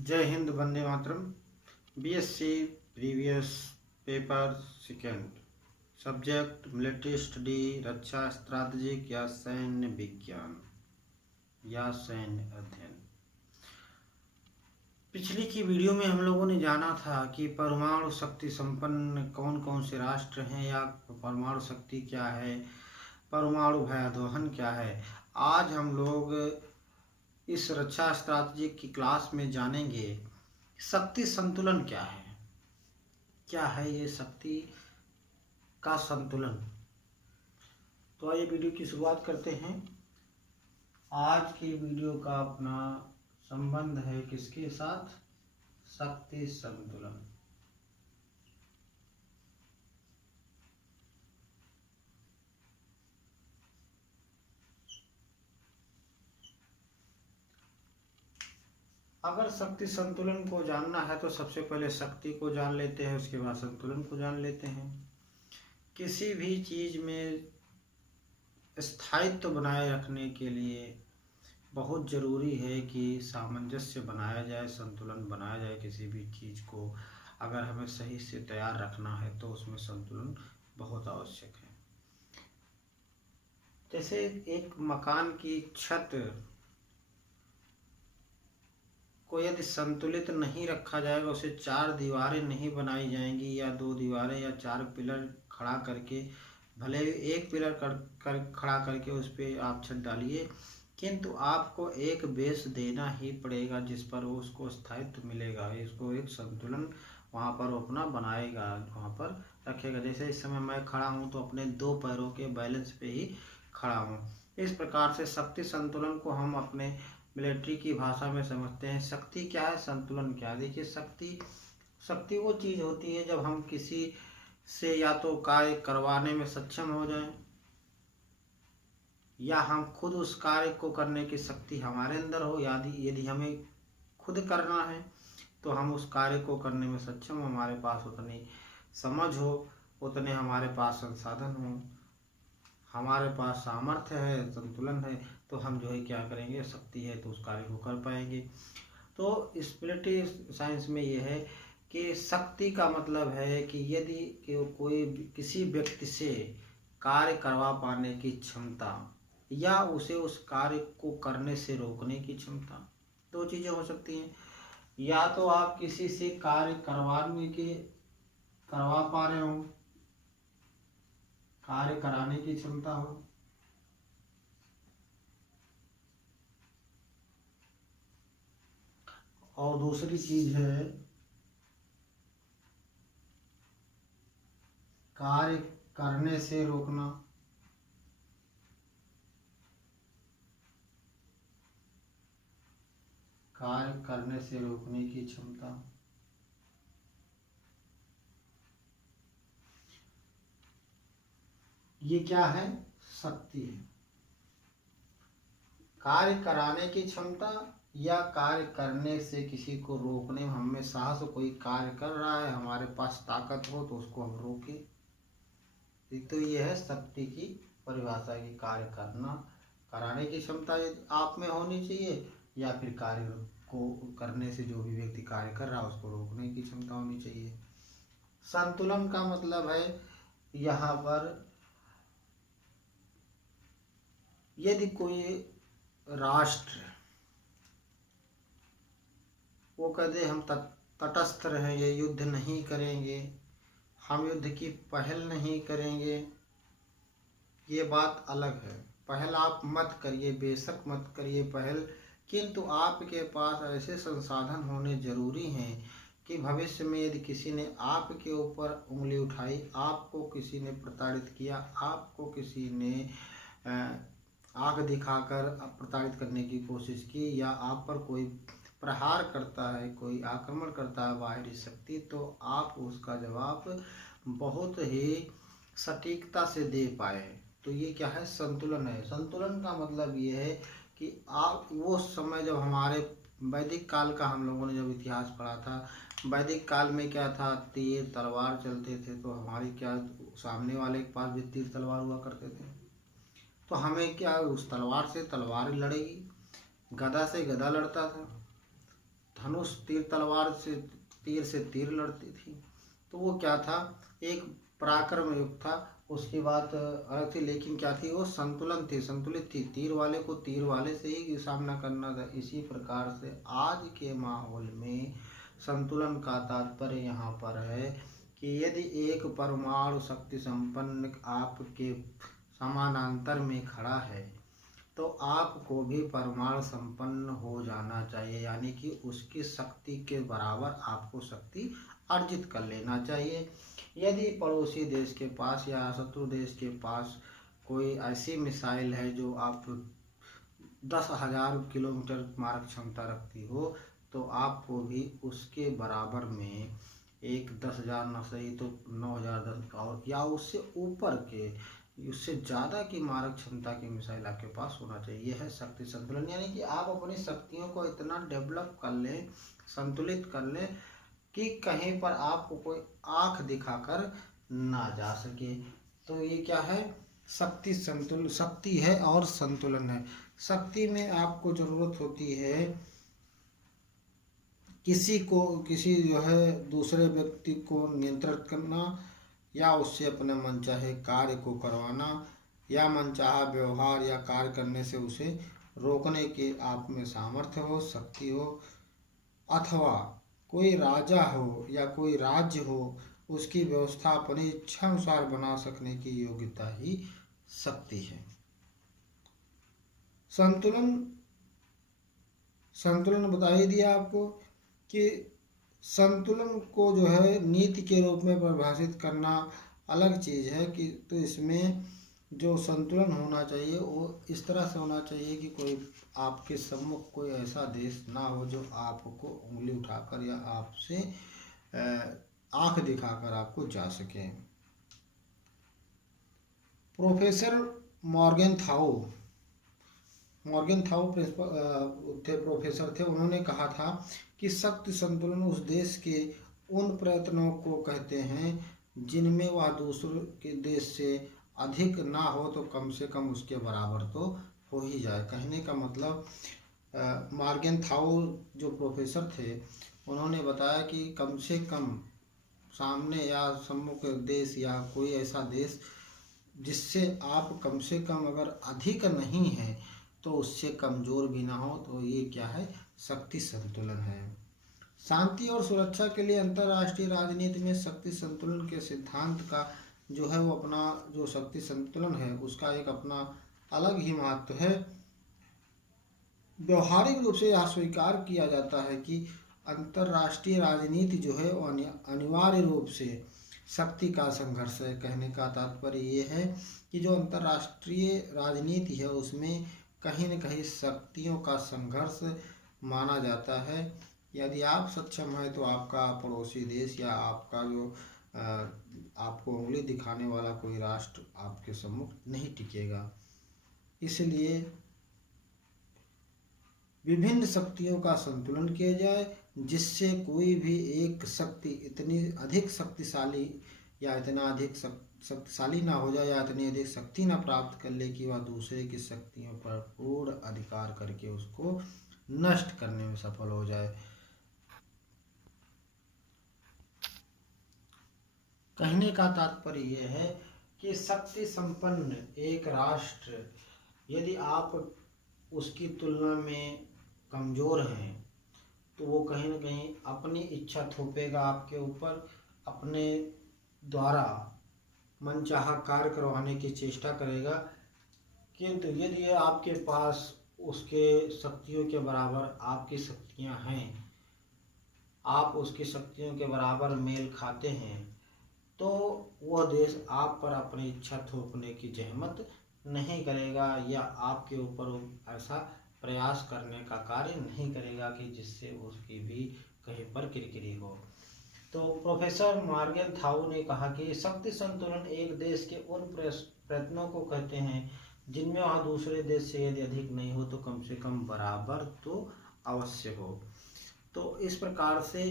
जय हिंद, वंदे मातरम। BSc previous paper second, subject military study, रक्षा स्ट्रैटेजिक या सैन्य विज्ञान या सैन्य अध्ययन। पिछली की वीडियो में हम लोगों ने जाना था कि परमाणु शक्ति संपन्न कौन कौन से राष्ट्र हैं या परमाणु शक्ति क्या है, परमाणु भयावहन क्या है। आज हम लोग इस रक्षा स्ट्रैटेजी की क्लास में जानेंगे शक्ति संतुलन क्या है। क्या है ये शक्ति का संतुलन। तो आइए वीडियो की शुरुआत करते हैं। आज की वीडियो का अपना संबंध है किसके साथ? शक्ति संतुलन। अगर शक्ति संतुलन को जानना है तो सबसे पहले शक्ति को जान लेते हैं, उसके बाद संतुलन को जान लेते हैं। किसी भी चीज में स्थायित्व बनाए रखने के लिए बहुत ज़रूरी है कि सामंजस्य बनाया जाए, संतुलन बनाया जाए। किसी भी चीज़ को अगर हमें सही से तैयार रखना है तो उसमें संतुलन बहुत आवश्यक है। जैसे एक मकान की छत को यदि संतुलित नहीं रखा जाएगा, उसे 4 दीवारें नहीं बनाई जाएंगी या 2 दीवारें या 4 पिलर खड़ा करके, भले एक पिलर खड़ा करके उस पर आप छत डालिए, किंतु आपको एक बेस देना ही पड़ेगा जिस पर उसको स्थायित्व मिलेगा। इसको एक संतुलन वहाँ पर अपना बनाएगा, वहाँ पर रखेगा। जैसे इस समय मैं खड़ा हूँ तो अपने 2 पैरों के बैलेंस पे ही खड़ा हूँ। इस प्रकार से शक्ति संतुलन को हम अपने मिलिट्री की भाषा में समझते हैं। शक्ति क्या है, संतुलन क्या है। देखिए, शक्ति वो चीज़ होती है जब हम किसी से या तो कार्य करवाने में सक्षम हो जाएं, या हम खुद उस कार्य को करने की शक्ति हमारे अंदर हो। यदि हमें खुद करना है तो हम उस कार्य को करने में सक्षम, हमारे पास उतनी समझ हो, उतने हमारे पास संसाधन हो, हमारे पास सामर्थ्य है, संतुलन है, तो हम जो है क्या करेंगे, शक्ति है तो उस कार्य को कर पाएंगे। तो स्पिरिटी साइंस में ये है कि शक्ति का मतलब है कि यदि कोई किसी व्यक्ति से कार्य करवा पाने की क्षमता या उसे उस कार्य को करने से रोकने की क्षमता। 2 चीज़ें हो सकती हैं। या तो आप किसी से कार्य करवा पा रहे हो, कार्य कराने की क्षमता हो, और दूसरी चीज है कार्य करने से रोकना। कार्य करने से रोकने की क्षमता। ये क्या है? शक्ति है। कार्य कराने की क्षमता या कार्य करने से किसी को रोकने में हमें साहस हो। कोई कार्य कर रहा है, हमारे पास ताकत हो तो उसको हम रोके। तो ये है शक्ति की परिभाषा की कार्य कराने की क्षमता आप में होनी चाहिए, या फिर कार्य को करने से जो भी व्यक्ति कार्य कर रहा है उसको रोकने की क्षमता होनी चाहिए। संतुलन का मतलब है यहाँ पर यदि कोई राष्ट्र वो कहते हम तटस्थ रहेंगे, युद्ध नहीं करेंगे, हम युद्ध की पहल नहीं करेंगे, ये बात अलग है। पहल आप मत करिए, बेशक मत करिए पहल, किंतु आपके पास ऐसे संसाधन होने जरूरी हैं कि भविष्य में यदि किसी ने आपके ऊपर उंगली उठाई, आपको किसी ने प्रताड़ित किया, आपको किसी ने आंख दिखाकर प्रताड़ित करने की कोशिश की, या आप पर कोई प्रहार करता है, कोई आक्रमण करता है बाहरी शक्ति, तो आप उसका जवाब बहुत ही सटीकता से दे पाए। तो ये क्या है? संतुलन है। संतुलन का मतलब ये है कि आप वो समय जब हमारे वैदिक काल का हम लोगों ने जब इतिहास पढ़ा था, वैदिक काल में क्या था, तीर तलवार चलते थे, तो हमारी क्या सामने वाले के पास भी तीर तलवार हुआ करते थे, तो हमें क्या उस तलवार से तलवार लड़ेगी, गदा से गदा लड़ता था, धनुष तीर तलवार से तीर लड़ती थी, तो वो क्या था, एक पराक्रम युक्त था। उसकी बात अलग थी, लेकिन क्या थी, वो संतुलित थी। तीर वाले को तीर वाले से ही सामना करना था। इसी प्रकार से आज के माहौल में संतुलन का तात्पर्य यहाँ पर है कि यदि एक परमाणु शक्ति संपन्न आपके समानांतर में खड़ा है तो आपको भी परमाणु संपन्न हो जाना चाहिए, यानी कि उसकी शक्ति के बराबर आपको शक्ति अर्जित कर लेना चाहिए। यदि पड़ोसी देश के पास या शत्रु देश के पास कोई ऐसी मिसाइल है जो आप 10,000 किलोमीटर मारक क्षमता रखती हो, तो आपको भी उसके बराबर में एक 10,000 न सही तो 9,010 और या उससे ऊपर के, उससे ज़्यादा की मारक क्षमता की मिसाइल आपके पास होना चाहिए। यह है शक्ति संतुलन, यानी कि आप अपनी शक्तियों को इतना डेवलप कर लें, संतुलित कर लें कि कहीं पर आपको कोई आंख दिखाकर ना जा सके। तो ये क्या है, शक्ति है और संतुलन है। शक्ति में आपको जरूरत होती है किसी जो है दूसरे व्यक्ति को नियंत्रित करना, या उससे अपने मनचाहे कार्य को करवाना, या मनचाहा व्यवहार या कार्य करने से उसे रोकने के आप में सामर्थ्य हो, शक्ति हो। अथवा कोई राजा हो या कोई राज्य हो, उसकी व्यवस्था अपनी इच्छा अनुसार बना सकने की योग्यता ही शक्ति है। संतुलन बता ही दिया आपको कि संतुलन को जो है नीति के रूप में परिभाषित करना अलग चीज़ है कि, तो इसमें जो संतुलन होना चाहिए वो इस तरह से होना चाहिए कि कोई आपके सम्मुख कोई ऐसा देश ना हो जो आपको उंगली उठाकर या आपसे आंख दिखाकर आपको जा सके। प्रोफेसर मॉर्गेनथाउ प्रोफेसर थे। उन्होंने कहा था कि शक्ति संतुलन उस देश के उन प्रयत्नों को कहते हैं जिनमें वह दूसरे के देश से अधिक ना हो तो कम से कम उसके बराबर तो हो ही जाए। कहने का मतलब मॉर्गेनथाउ जो प्रोफेसर थे, उन्होंने बताया कि कम से कम सामने या सम्मुख देश या कोई ऐसा देश जिससे आप कम से कम अगर अधिक नहीं है तो उससे कमज़ोर भी ना हो, तो ये क्या है, शक्ति संतुलन है। शांति और सुरक्षा के लिए अंतर्राष्ट्रीय राजनीति में शक्ति संतुलन के सिद्धांत का जो है वो अपना जो शक्ति संतुलन है उसका एक अपना अलग ही महत्व है। व्यवहारिक रूप से यह स्वीकार किया जाता है कि अंतर्राष्ट्रीय राजनीति जो है वो अनिवार्य रूप से शक्ति का संघर्ष है। कहने का तात्पर्य ये है कि जो अंतर्राष्ट्रीय राजनीति है उसमें कहीं न कहीं शक्तियों का संघर्ष माना जाता है। यदि आप सक्षम हैं तो आपका पड़ोसी देश या आपका जो आपको उंगली दिखाने वाला कोई राष्ट्र आपके सम्मुख नहीं टिकेगा। इसलिए विभिन्न शक्तियों का संतुलन किया जाए जिससे कोई भी एक शक्ति इतनी अधिक शक्तिशाली या इतना अधिक शक्तिशाली ना हो जाए या इतनी अधिक शक्ति ना प्राप्त कर ले कि वह दूसरे की शक्तियों पर पूर्ण अधिकार करके उसको नष्ट करने में सफल हो जाए। कहने का तात्पर्य यह है कि शक्ति संपन्न एक राष्ट्र यदि आप उसकी तुलना में कमज़ोर हैं तो वो कहीं न कहीं अपनी इच्छा थोपेगा आपके ऊपर, अपने द्वारा मनचाहा कार्य करवाने की चेष्टा करेगा। किंतु यदि आपके पास उसके शक्तियों के बराबर आपकी शक्तियां हैं, आप उसकी शक्तियों के बराबर मेल खाते हैं, तो वह देश आप पर अपनी इच्छा थोपने की जहमत नहीं करेगा या आपके ऊपर ऐसा प्रयास करने का कार्य नहीं करेगा कि जिससे उसकी भी कहीं पर किरकिरी हो। तो प्रोफेसर मॉर्गेनथाउ ने कहा कि शक्ति संतुलन एक देश के उन प्रयत्नों को कहते हैं जिनमें वह दूसरे देश से यदि अधिक नहीं हो तो कम से कम बराबर तो अवश्य हो। तो इस प्रकार से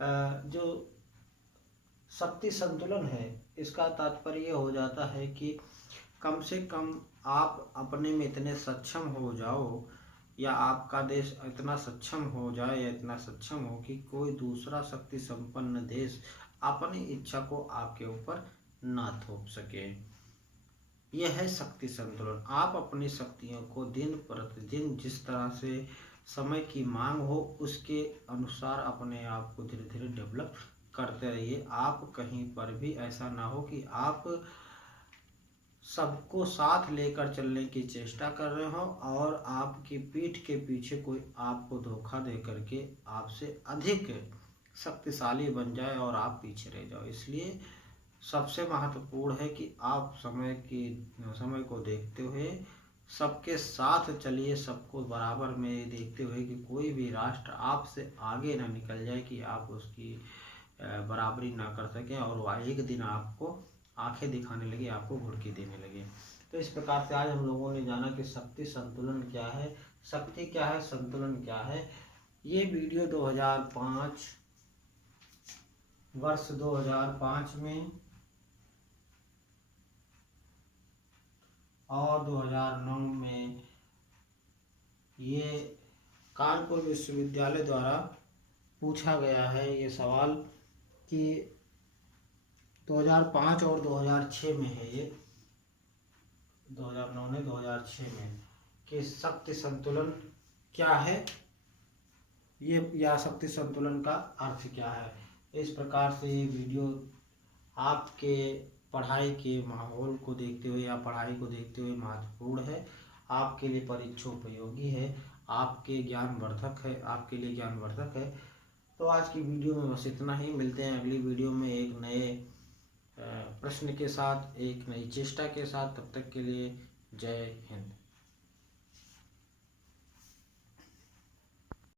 जो शक्ति संतुलन है इसका तात्पर्य हो जाता है कि कम से कम आप अपने में इतने सक्षम हो जाओ या आपका देश इतना सक्षम हो जाए या इतना सक्षम हो कि कोई दूसरा शक्ति संपन्न देश अपनी इच्छा को आपके ऊपर ना थोप सके। यह है शक्ति संतुलन। आप अपनी शक्तियों को दिन प्रतिदिन जिस तरह से समय की मांग हो उसके अनुसार अपने आप को धीरे धीरे डेवलप करते रहिए। आप कहीं पर भी ऐसा ना हो कि आप सबको साथ लेकर चलने की चेष्टा कर रहे हो और आपकी पीठ के पीछे कोई आपको धोखा दे करके आपसे अधिक शक्तिशाली बन जाए और आप पीछे रह जाओ। इसलिए सबसे महत्वपूर्ण है कि आप समय को देखते हुए सबके साथ चलिए, सबको बराबर में देखते हुए कि कोई भी राष्ट्र आपसे आगे ना निकल जाए कि आप उसकी बराबरी ना कर सकें और वह एक दिन आपको आंखें दिखाने लगे, आपको घुड़की देने लगे। तो इस प्रकार से आज हम लोगों ने जाना कि शक्ति संतुलन क्या है, शक्ति क्या है, संतुलन क्या है। ये वीडियो 2005 वर्ष 2005 में और 2009 में ये कानपुर विश्वविद्यालय द्वारा पूछा गया है ये सवाल कि 2005 और 2006 में है ये 2009 ने 2006 में कि शक्ति संतुलन क्या है ये, या शक्ति संतुलन का अर्थ क्या है। इस प्रकार से ये वीडियो आपके पढ़ाई के माहौल को देखते हुए या पढ़ाई को देखते हुए महत्वपूर्ण है, आपके लिए परीक्षा उपयोगी है, आपके ज्ञानवर्धक है, आपके लिए ज्ञानवर्धक है। तो आज की वीडियो में बस इतना ही। मिलते हैं अगली वीडियो में एक नए प्रश्न के साथ, एक नई चेष्टा के साथ। तब तक के लिए जय हिंद।